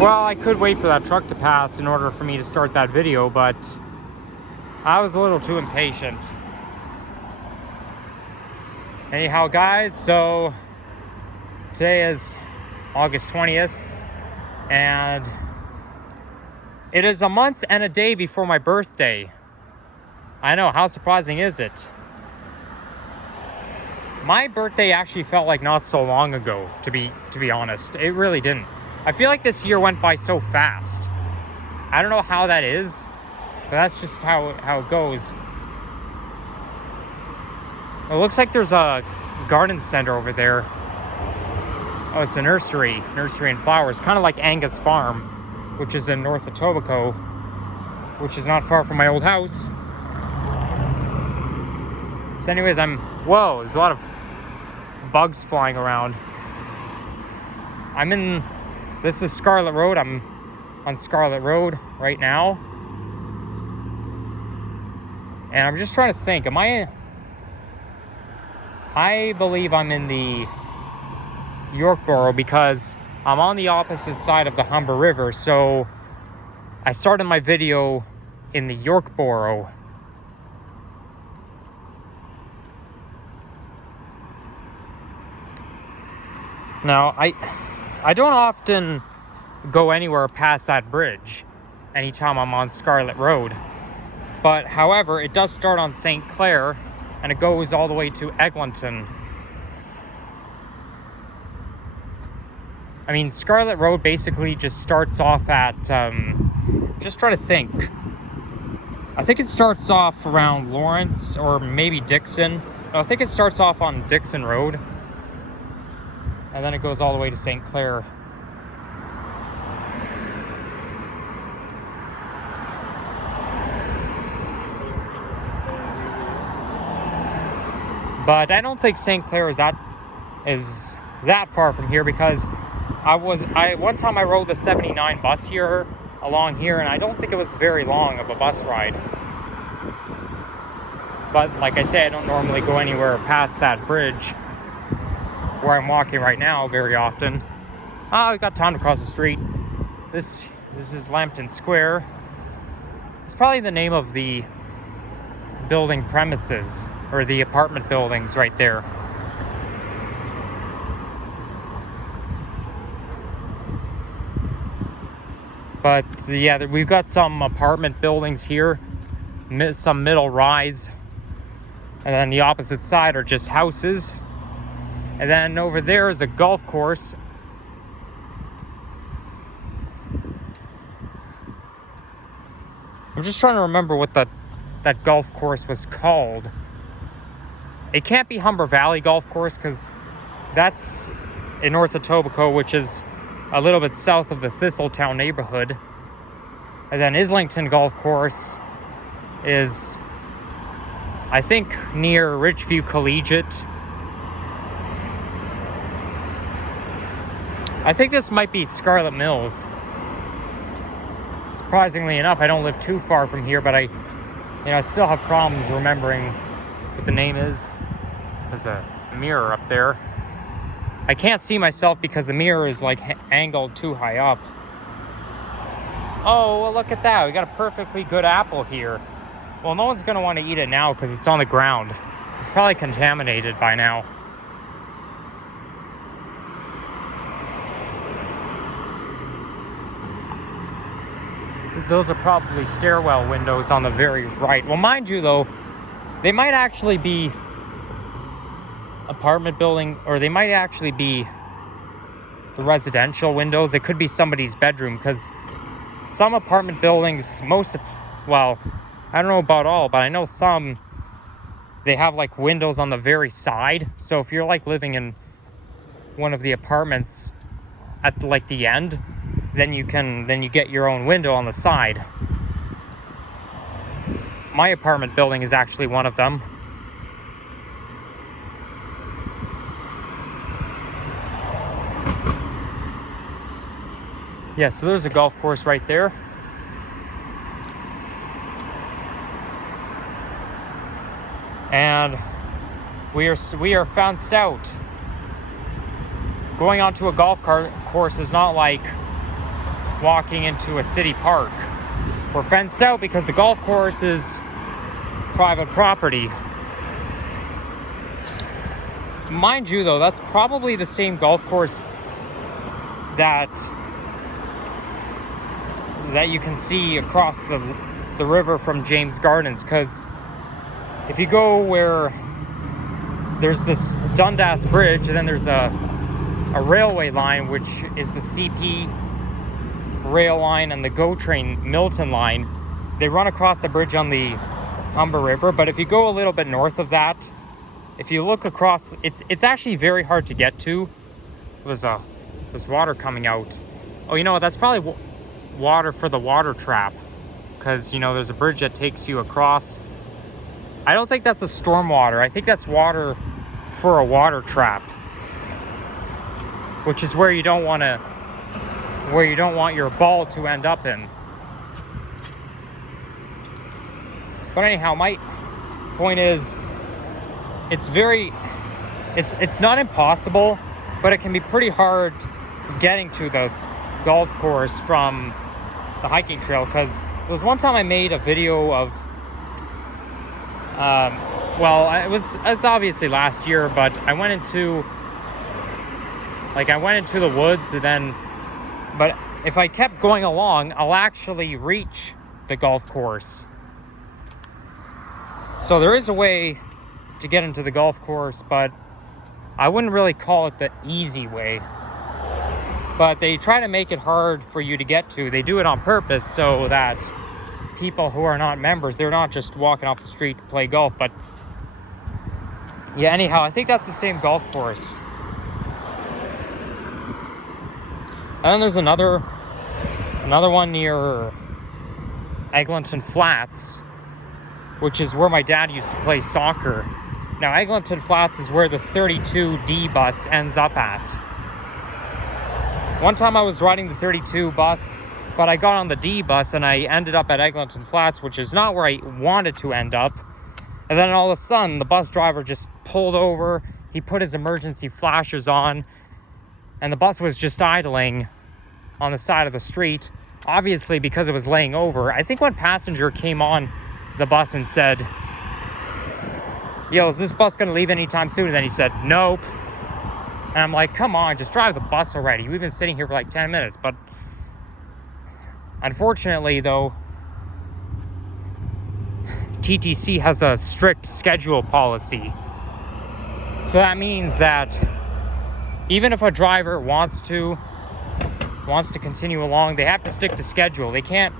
Well, I could wait for that truck to pass in order for me to start that video, but I was a little too impatient. Anyhow, guys, so today is August 20th, and it is a month and a day before my birthday. I know, how surprising is it? My birthday actually felt like not so long ago, to be honest. It really didn't. I feel like this year went by so fast. I don't know how that is, but that's just how it goes. It looks like there's a garden center over there. Oh, it's a nursery and flowers, kind of like Angus Farm, which is in North Etobicoke, which is not far from my old house. So anyways, whoa, there's a lot of bugs flying around. This is Scarlett Road. I'm on Scarlett Road right now. And I'm just trying to think, I believe I'm in the Yorkboro because I'm on the opposite side of the Humber River. So I started my video in the Yorkboro. Now, I don't often go anywhere past that bridge anytime I'm on Scarlett Road. But, however, it does start on St. Clair, and it goes all the way to Eglinton. I mean, Scarlett Road basically just starts off at, just try to think. I think it starts off around Lawrence or maybe Dixon. No, I think it starts off on Dixon Road. And then it goes all the way to St. Clair. But I don't think St. Clair is that far from here, because one time I rode the 79 bus here along here, and I don't think it was very long of a bus ride. But like I say, I don't normally go anywhere past that bridge where I'm walking right now very often. We got town across the street. This is Lambton Square. It's probably the name of the building premises, or the apartment buildings right there. But yeah, we've got some apartment buildings here, some middle rise, and then the opposite side are just houses. And then over there is a golf course. I'm just trying to remember what that golf course was called. It can't be Humber Valley Golf Course, because that's in North Etobicoke, which is a little bit south of the Thistletown neighborhood. And then Islington Golf Course is, I think, near Ridgeview Collegiate. I think this might be Scarlett Mills. Surprisingly enough, I don't live too far from here, but I still have problems remembering what the name is. There's a mirror up there. I can't see myself because the mirror is like angled too high up. Oh, well, look at that. We got a perfectly good apple here. Well, no one's gonna want to eat it now because it's on the ground. It's probably contaminated by now. Those are probably stairwell windows on the very right. Well, mind you, though, they might actually be apartment building, or they might actually be the residential windows. It could be somebody's bedroom, because some apartment buildings, well, I don't know about all, but I know some, they have like windows on the very side. So if you're like living in one of the apartments at like the end, then you get your own window on the side. My apartment building is actually one of them. Yeah, so there's a golf course right there. And we are found out. Going onto a golf course is not like walking into a city park. We're fenced out because the golf course is private property. Mind you, though, that's probably the same golf course that you can see across the river from James Gardens, because if you go where there's this Dundas Bridge, and then there's a railway line, which is the CP rail line and the GO Train Milton line. They run across the bridge on the Humber River, but if you go a little bit north of that, if you look across, it's actually very hard to get to. There's water coming out. Oh, you know what? That's probably water for the water trap, because, you know, there's a bridge that takes you across. I don't think that's a storm water. I think that's water for a water trap, which is where you don't want your ball to end up in. But anyhow, my point is, it's not impossible, but it can be pretty hard getting to the golf course from the hiking trail, because there was one time I made a video of it was obviously last year, but I went into the woods, and then, but if I kept going along, I'll actually reach the golf course. So there is a way to get into the golf course, but I wouldn't really call it the easy way. But they try to make it hard for you to get to. They do it on purpose so that people who are not members, they're not just walking off the street to play golf. But yeah, anyhow, I think that's the same golf course. And then there's another one near Eglinton Flats, which is where my dad used to play soccer. Now, Eglinton Flats is where the 32D bus ends up at. One time I was riding the 32 bus, but I got on the D bus and I ended up at Eglinton Flats, which is not where I wanted to end up. And then all of a sudden, the bus driver just pulled over. He put his emergency flashers on, and the bus was just idling on the side of the street, obviously because it was laying over. I think one passenger came on the bus and said, "Yo, is this bus gonna leave anytime soon?" And then he said, "Nope." And I'm like, come on, just drive the bus already. We've been sitting here for like 10 minutes. But unfortunately, though, TTC has a strict schedule policy. So that means that even if a driver wants to continue along, they have to stick to schedule. They can't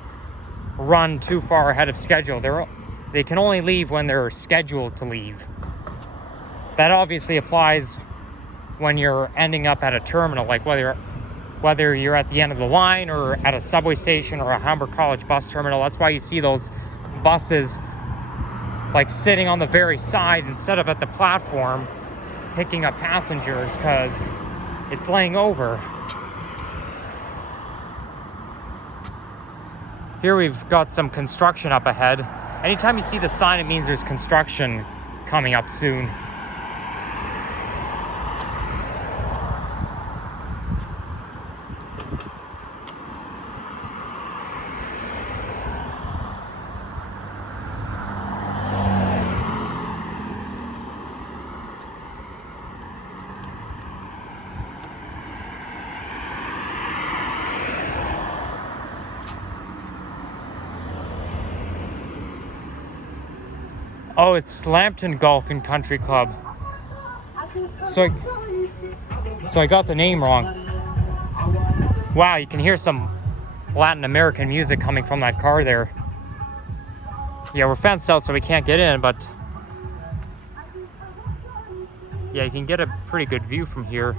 run too far ahead of schedule. They can only leave when they're scheduled to leave. That obviously applies when you're ending up at a terminal, like whether you're at the end of the line or at a subway station or a Humber College bus terminal. That's why you see those buses like sitting on the very side instead of at the platform picking up passengers, because it's laying over. Here we've got some construction up ahead. Anytime you see the sign, it means there's construction coming up soon. Oh, it's Lambton Golf and Country Club. So I got the name wrong. Wow, you can hear some Latin American music coming from that car there. Yeah, we're fenced out so we can't get in, but yeah, you can get a pretty good view from here.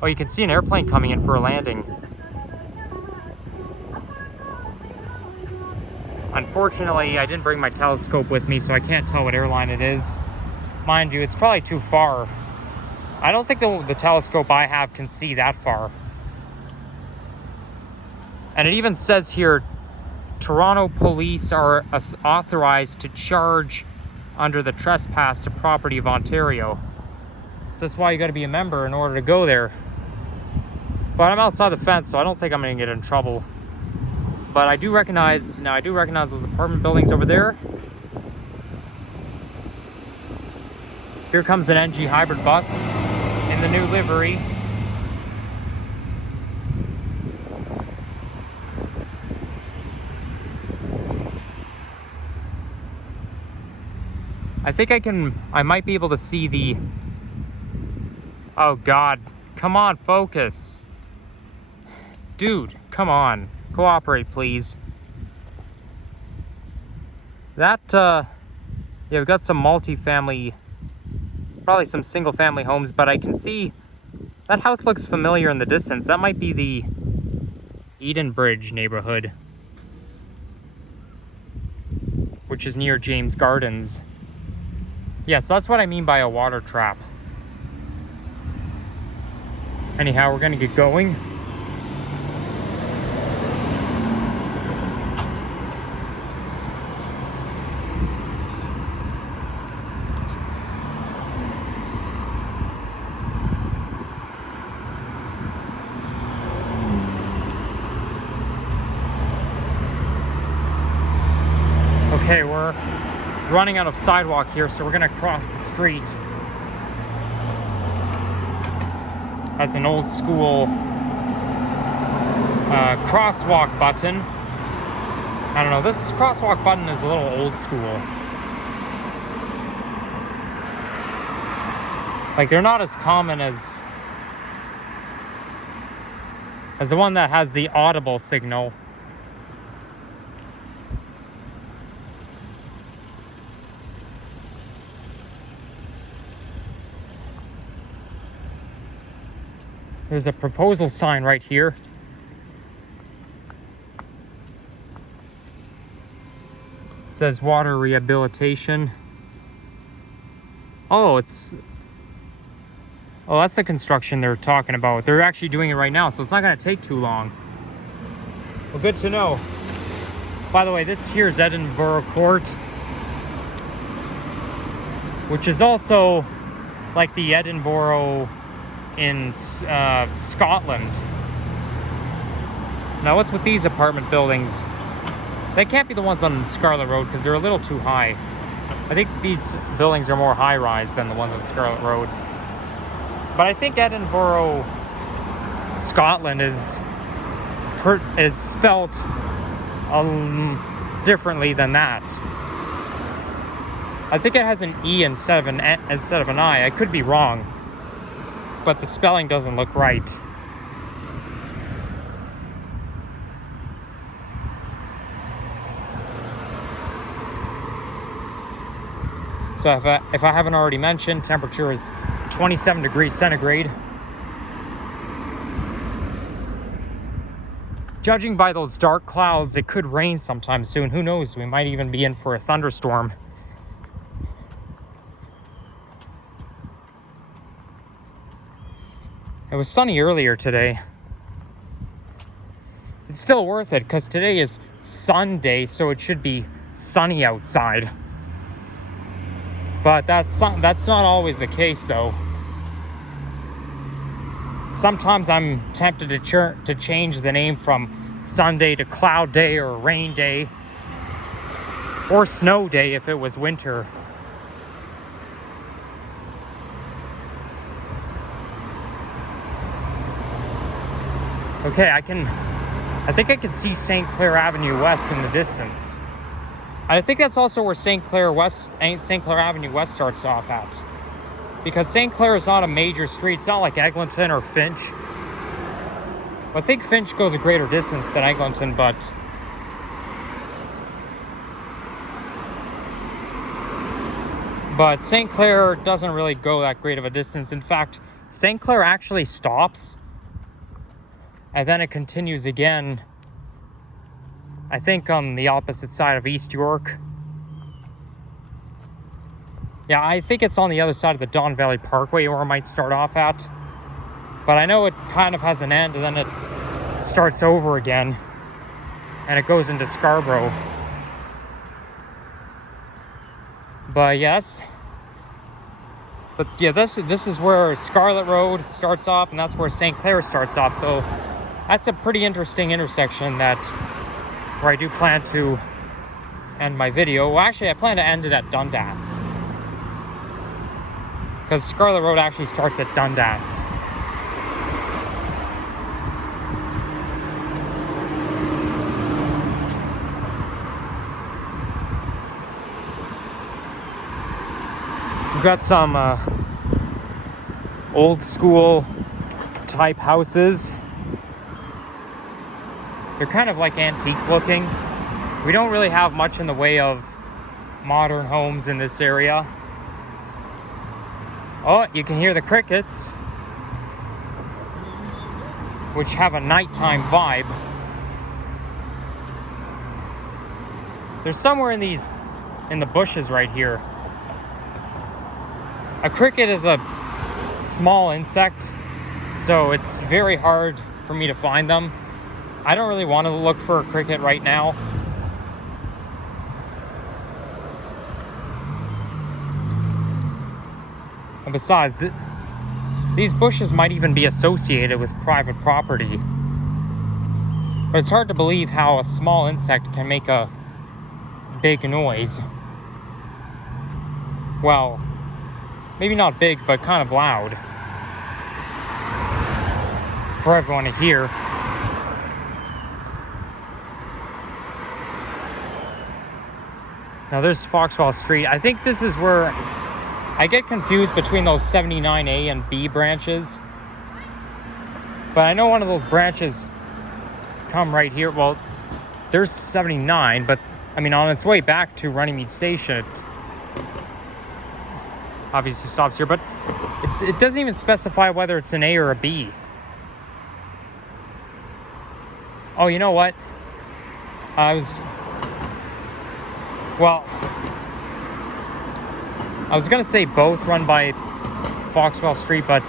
Oh, you can see an airplane coming in for a landing. Unfortunately, I didn't bring my telescope with me, so I can't tell what airline it is. Mind you, it's probably too far. I don't think the telescope I have can see that far. And it even says here, Toronto police are authorized to charge under the trespass to property of Ontario. So that's why you got to be a member in order to go there. But I'm outside the fence, so I don't think I'm gonna get in trouble. But I do recognize those apartment buildings over there. Here comes an NG hybrid bus in the new livery. I think I might be able to see the, oh God, come on, focus. Dude, come on, cooperate, please. That, yeah, we've got some multi-family, probably some single-family homes, but I can see that house looks familiar in the distance. That might be the Edenbridge neighborhood, which is near James Gardens. Yes, that's what I mean by a water trap. Anyhow, we're gonna get going. Okay, we're running out of sidewalk here, so we're gonna cross the street. That's an old school crosswalk button. I don't know, this crosswalk button is a little old school. Like, they're not as common as the one that has the audible signal. There's a proposal sign right here. It says water rehabilitation. Oh, that's the construction they're talking about. They're actually doing it right now, so it's not gonna take too long. Well, good to know. By the way, this here is Edinburgh Court, which is also like the Edinburgh in Scotland. Now, what's with these apartment buildings? They can't be the ones on Scarlett Road because they're a little too high. I think these buildings are more high-rise than the ones on Scarlett Road. But I think Edinburgh, Scotland is spelt differently than that. I think it has an E instead of an I. I could be wrong, but the spelling doesn't look right. So if I haven't already mentioned, temperature is 27 degrees centigrade. Judging by those dark clouds, it could rain sometime soon. Who knows? We might even be in for a thunderstorm. It was sunny earlier today. It's still worth it because today is Sunday, so it should be sunny outside. But that's not always the case, though. Sometimes I'm tempted to change the name from Sunday to Cloud Day or Rain Day or Snow Day if it was winter. Okay, I think I can see St. Clair Avenue West in the distance. I think that's also where St. Clair Avenue West starts off at. Because St. Clair is not a major street. It's not like Eglinton or Finch. I think Finch goes a greater distance than Eglinton, but St. Clair doesn't really go that great of a distance. In fact, St. Clair actually stops and then it continues again, I think on the opposite side of East York. Yeah, I think it's on the other side of the Don Valley Parkway where it might start off at. But I know it kind of has an end and then it starts over again and it goes into Scarborough. But yes, But yeah, this is where Scarlett Road starts off, and that's where St. Clair starts off. So that's a pretty interesting intersection where I do plan to end my video. Well, actually, I plan to end it at Dundas, because Scarlett Road actually starts at Dundas. We've got some old school type houses. They're kind of like antique looking. We don't really have much in the way of modern homes in this area. Oh, you can hear the crickets, which have a nighttime vibe. There's somewhere in the bushes right here. A cricket is a small insect, so it's very hard for me to find them. I don't really want to look for a cricket right now. And besides, these bushes might even be associated with private property. But it's hard to believe how a small insect can make a big noise. Well, maybe not big, but kind of loud for everyone to hear. Now there's Foxwell Street. I think this is where I get confused between those 79A and B branches. But I know one of those branches come right here. Well, there's 79, but I mean, on its way back to Runnymede Station, it obviously stops here, but it doesn't even specify whether it's an A or a B. Oh, you know what? I was gonna say both run by Foxwell Street, but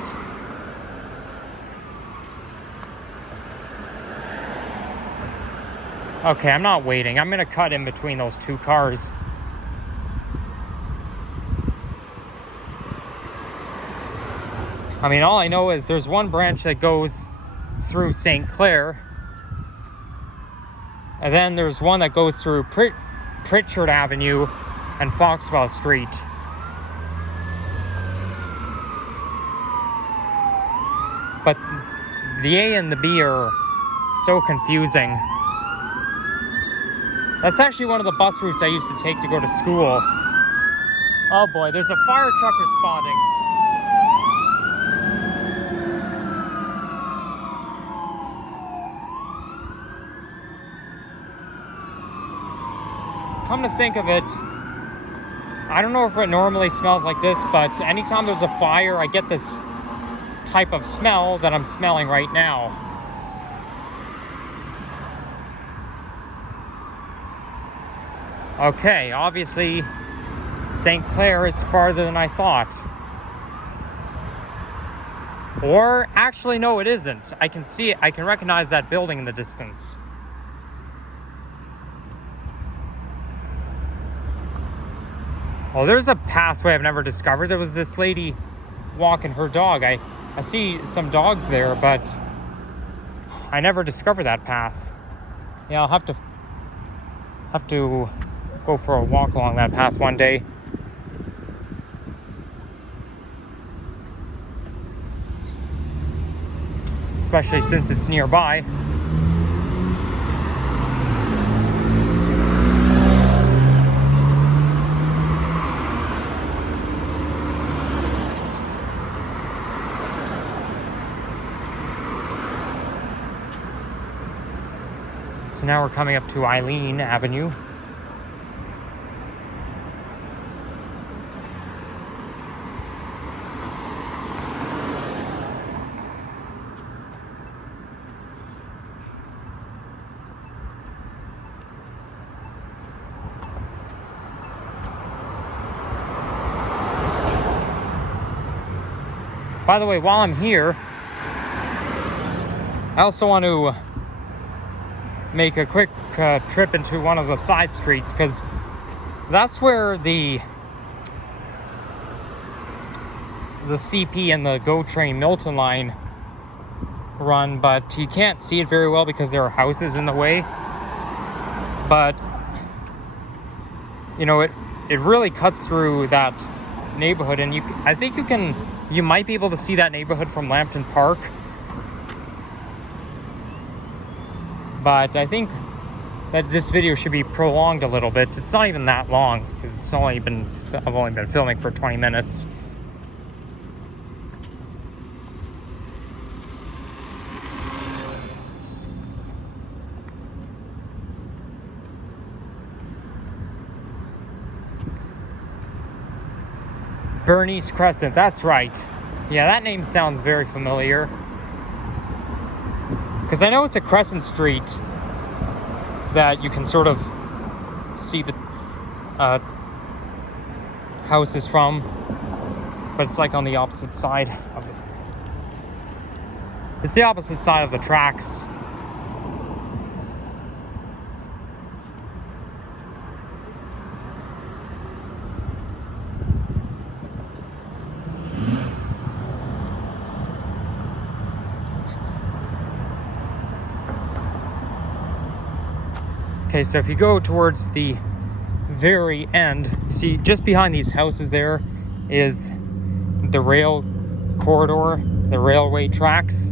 okay, I'm not waiting. I'm gonna cut in between those two cars. I mean, all I know is there's one branch that goes through St. Clair, and then there's one that goes through Pritchard Avenue and Foxwell Street. But the A and the B are so confusing. That's actually one of the bus routes I used to take to go to school. Oh boy, there's a fire truck responding. Come to think of it, I don't know if it normally smells like this, but anytime there's a fire, I get this type of smell that I'm smelling right now. Okay, obviously St. Clair is farther than I thought. Or actually, no, it isn't. I can see it. I can recognize that building in the distance. Oh, there's a pathway I've never discovered. There was this lady walking her dog. I see some dogs there, but I never discovered that path. Yeah, I'll have to go for a walk along that path one day. Especially since it's nearby. So now we're coming up to Eileen Avenue. By the way, while I'm here, I also want to make a quick trip into one of the side streets, because that's where the the CP and the GO train Milton line run, but you can't see it very well because there are houses in the way. But you know, it really cuts through that neighborhood, and I think you might be able to see that neighborhood from Lambton Park. But I think that this video should be prolonged a little bit. It's not even that long because I've only been filming for 20 minutes. Bernice Crescent, that's right. Yeah, that name sounds very familiar. Because I know it's a crescent street that you can sort of see the houses from, but it's like on the opposite side of the... It's the opposite side of the tracks. Okay, so if you go towards the very end, you see just behind these houses there is the rail corridor, the railway tracks.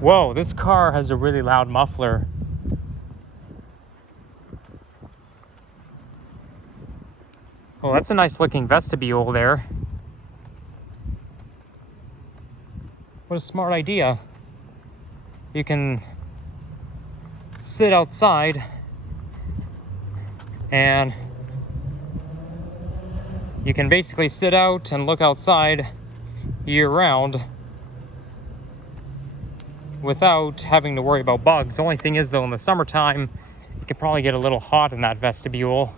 Whoa, this car has a really loud muffler. Oh, that's a nice looking vestibule there. What a smart idea. You can sit outside and you can basically sit out and look outside year round without having to worry about bugs. The only thing is though, in the summertime, it could probably get a little hot in that vestibule.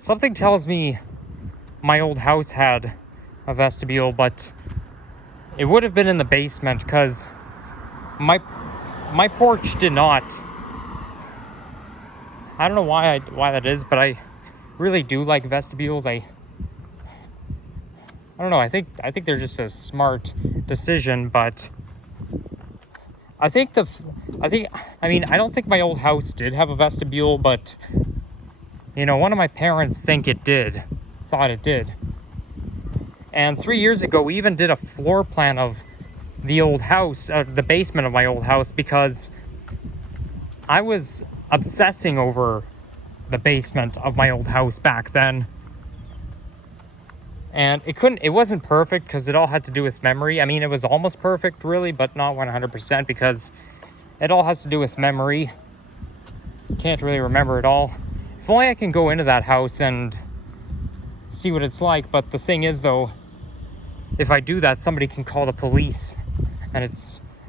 Something tells me my old house had a vestibule, but it would have been in the basement because my porch did not. I don't know why that is, but I really do like vestibules. I don't know. I think they're just a smart decision, but I mean, I don't think my old house did have a vestibule, but you know, one of my parents thought it did. And 3 years ago, we even did a floor plan of the old house, the basement of my old house, because I was obsessing over the basement of my old house back then. And it wasn't perfect because it all had to do with memory. I mean, it was almost perfect really, but not 100% because it all has to do with memory. Can't really remember it all. If only I can go into that house and see what it's like. But the thing is though, if I do that, somebody can call the police, and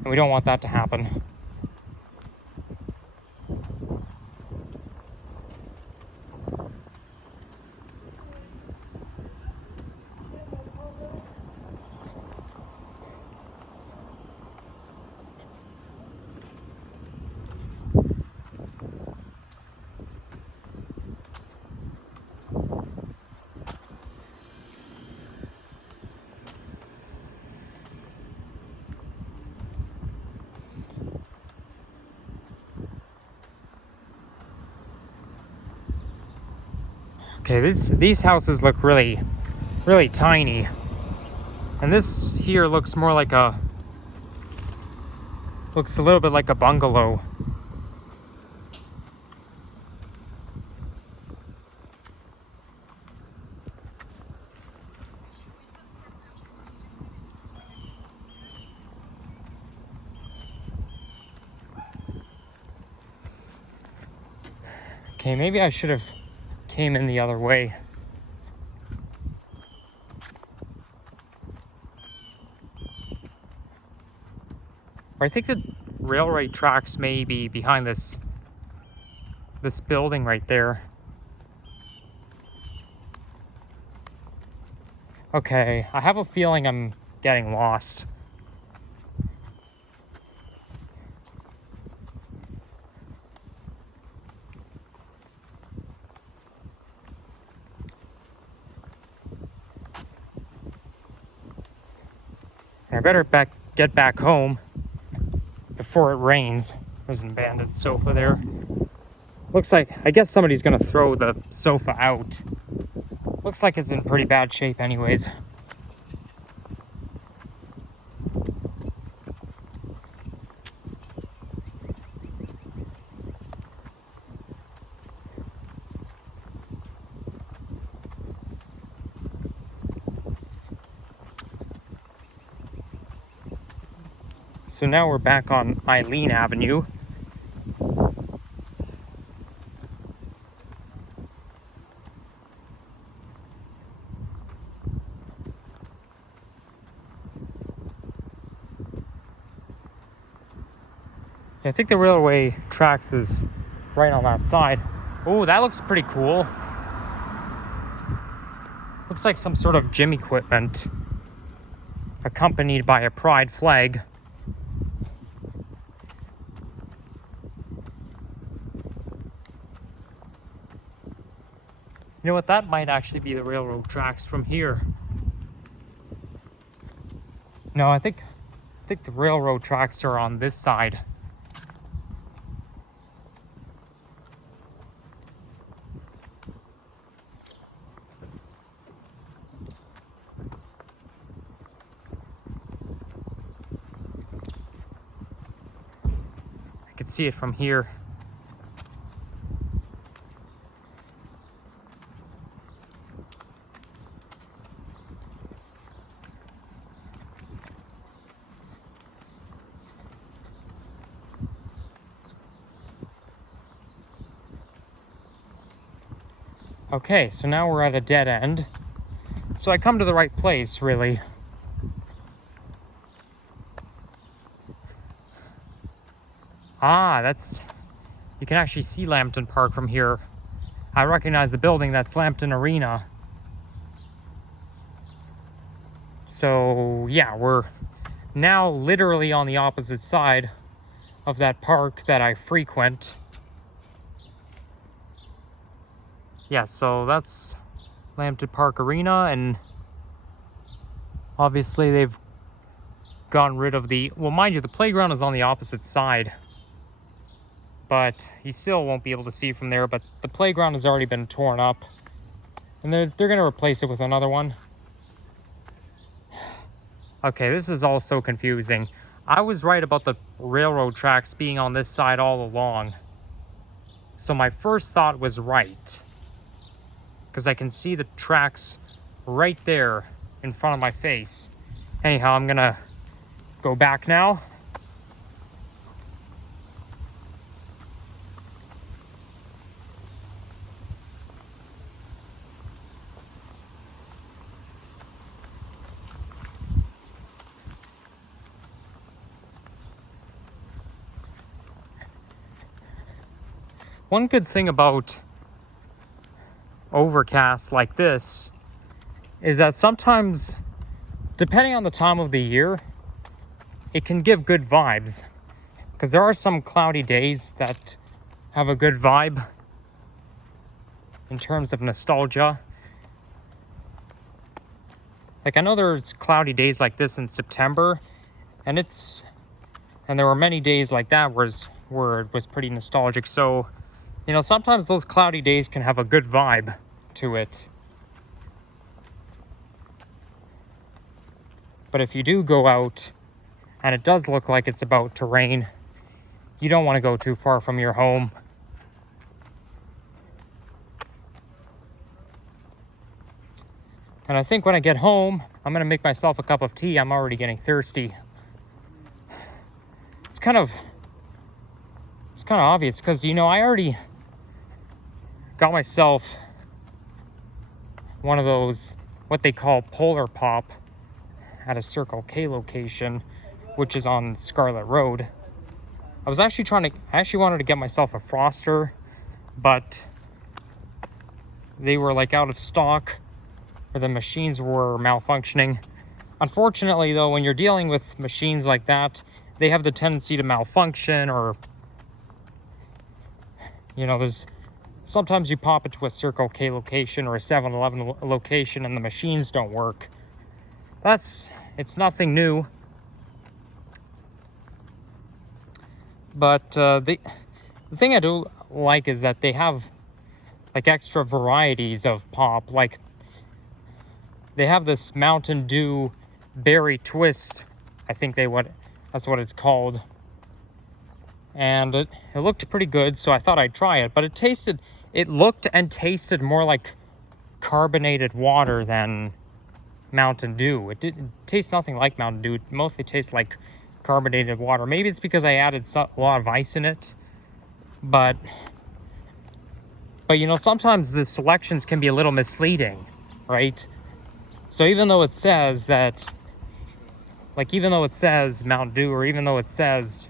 we don't want that to happen. Okay, these houses look really, really tiny. And this here looks a little bit like a bungalow. Okay, maybe I should have came in the other way. Or I think the railway tracks may be behind this building right there. Okay, I have a feeling I'm getting lost. I better get back home before it rains. There's an abandoned sofa there. Looks like, I guess somebody's gonna throw the sofa out. Looks like it's in pretty bad shape anyways. So now we're back on Eileen Avenue. I think the railway tracks is right on that side. Oh, that looks pretty cool. Looks like some sort of gym equipment accompanied by a pride flag. You know what? That might actually be the railroad tracks from here. No, I think the railroad tracks are on this side. I can see it from here. Okay, so now we're at a dead end. So I come to the right place, really. Ah, you can actually see Lambton Park from here. I recognize the building, that's Lambton Arena. So yeah, we're now literally on the opposite side of that park that I frequent. Yeah, so that's Lambton Park Arena, and obviously they've gotten rid of well, mind you, the playground is on the opposite side, but you still won't be able to see from there, but the playground has already been torn up, and they're gonna replace it with another one. Okay, this is all so confusing. I was right about the railroad tracks being on this side all along. So my first thought was right, because I can see the tracks right there in front of my face. Anyhow, I'm gonna go back now. One good thing about overcast like this is that sometimes, depending on the time of the year, it can give good vibes, because there are some cloudy days that have a good vibe in terms of nostalgia. Like, I know there's cloudy days like this in September, and there were many days like that where it was pretty nostalgic. So, you know, sometimes those cloudy days can have a good vibe to it. But if you do go out and it does look like it's about to rain, you don't want to go too far from your home. And I think when I get home, I'm gonna make myself a cup of tea. I'm already getting thirsty. It's kind of obvious, because, you know, I already got myself one of those, what they call Polar Pop, at a Circle K location, which is on Scarlett Road. I actually wanted to get myself a Froster, but they were like out of stock. or the machines were malfunctioning. Unfortunately, though, when you're dealing with machines like that, they have the tendency to malfunction, or, you know, there's sometimes you pop into a Circle K location or a 7-Eleven location and the machines don't work. It's nothing new. But the thing I do like is that they have like extra varieties of pop. Like they have this Mountain Dew berry twist. I think that's what it's called. And it looked pretty good, so I thought I'd try it. But it looked and tasted more like carbonated water than Mountain Dew. It didn't taste nothing like Mountain Dew. It mostly tastes like carbonated water. Maybe it's because I added a lot of ice in it. But you know, sometimes the selections can be a little misleading, right? So even though it says that, like, even though it says Mountain Dew, or even though it says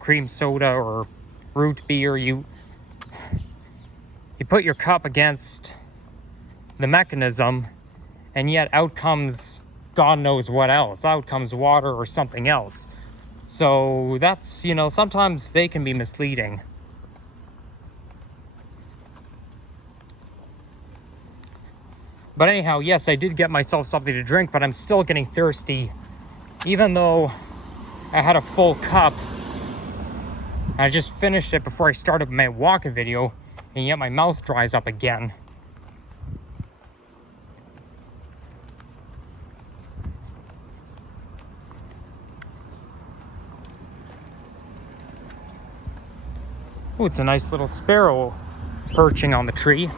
cream soda or root beer, you put your cup against the mechanism, and yet out comes God knows what else. Out comes water or something else. So that's, you know, sometimes they can be misleading. But anyhow, yes, I did get myself something to drink, but I'm still getting thirsty. Even though I had a full cup, I just finished it before I started my walking video, and yet my mouth dries up again. Oh, it's a nice little sparrow perching on the tree.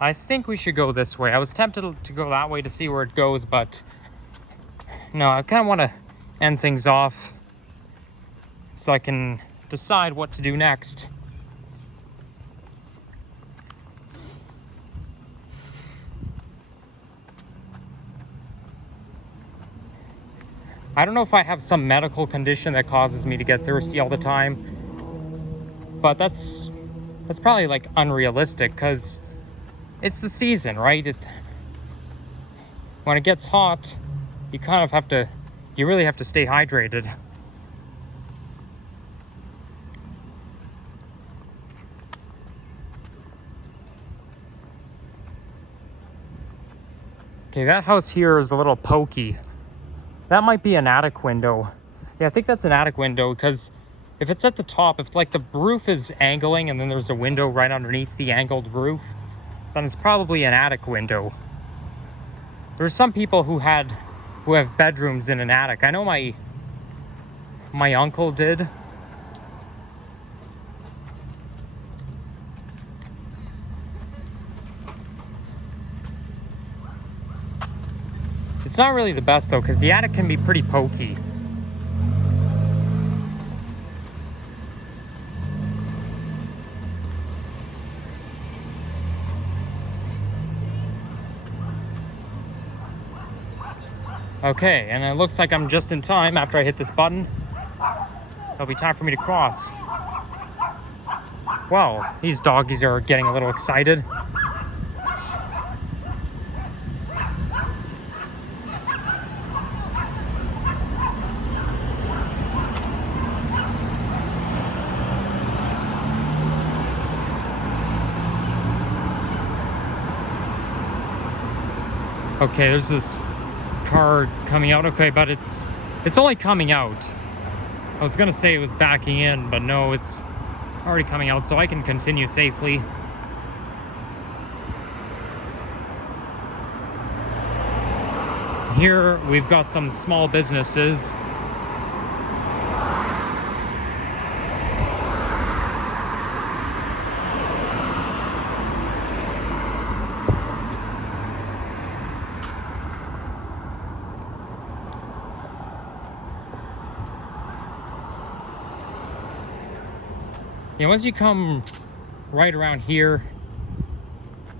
I think we should go this way. I was tempted to go that way to see where it goes, but no, I kind of want to end things off so I can decide what to do next. I don't know if I have some medical condition that causes me to get thirsty all the time, but that's probably like unrealistic, because it's the season, right? When it gets hot, you really have to stay hydrated. Okay, that house here is a little pokey. That might be an attic window. Yeah, I think that's an attic window, because if it's at the top, if like the roof is angling and then there's a window right underneath the angled roof, then it's probably an attic window. There's some people who have bedrooms in an attic. I know my uncle did. It's not really the best though, because the attic can be pretty pokey. Okay, and it looks like I'm just in time after I hit this button. It'll be time for me to cross. Wow, these doggies are getting a little excited. Okay, there's this car coming out. Okay, but it's only coming out. I was gonna say it was backing in, but no, it's already coming out, so I can continue safely. Here we've got some small businesses. Yeah, once you come right around here,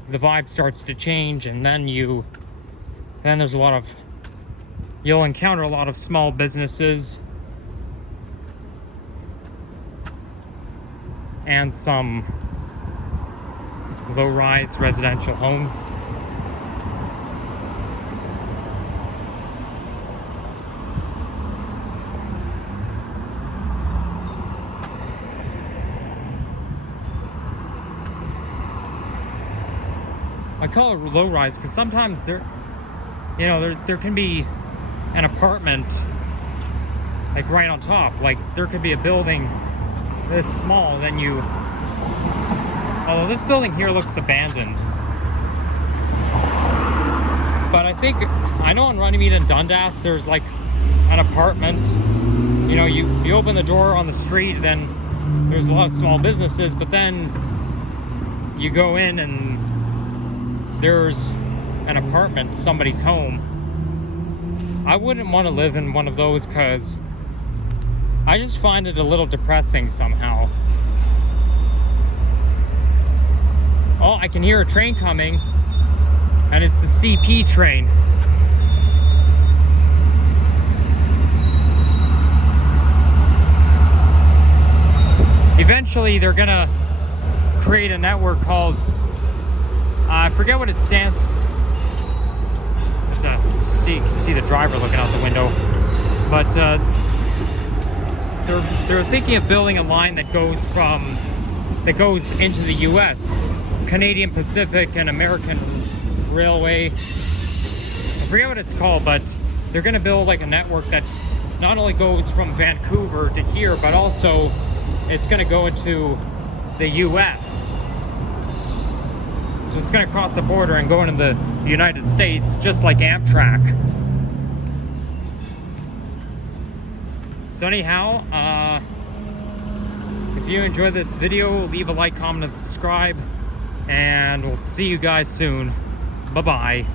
the vibe starts to change, and then you'll encounter a lot of small businesses. and some low-rise residential homes. I call it low-rise because sometimes there can be an apartment like right on top. Like there could be a building this small, then although this building here looks abandoned, but I know in Runnymede and Dundas there's like an apartment. You know, you open the door on the street, then there's a lot of small businesses, but then you go in and there's an apartment, somebody's home. I wouldn't want to live in one of those because I just find it a little depressing somehow. Oh, I can hear a train coming, and it's the CP train. Eventually, they're gonna create a network called, I forget what it stands for. You can see the driver looking out the window. But they're thinking of building a line that goes into the US. Canadian Pacific and American Railway. I forget what it's called, but they're gonna build like a network that not only goes from Vancouver to here, but also it's gonna go into the US. So it's going to cross the border and go into the United States, just like Amtrak. So anyhow, if you enjoyed this video, leave a like, comment, and subscribe. And we'll see you guys soon. Bye-bye.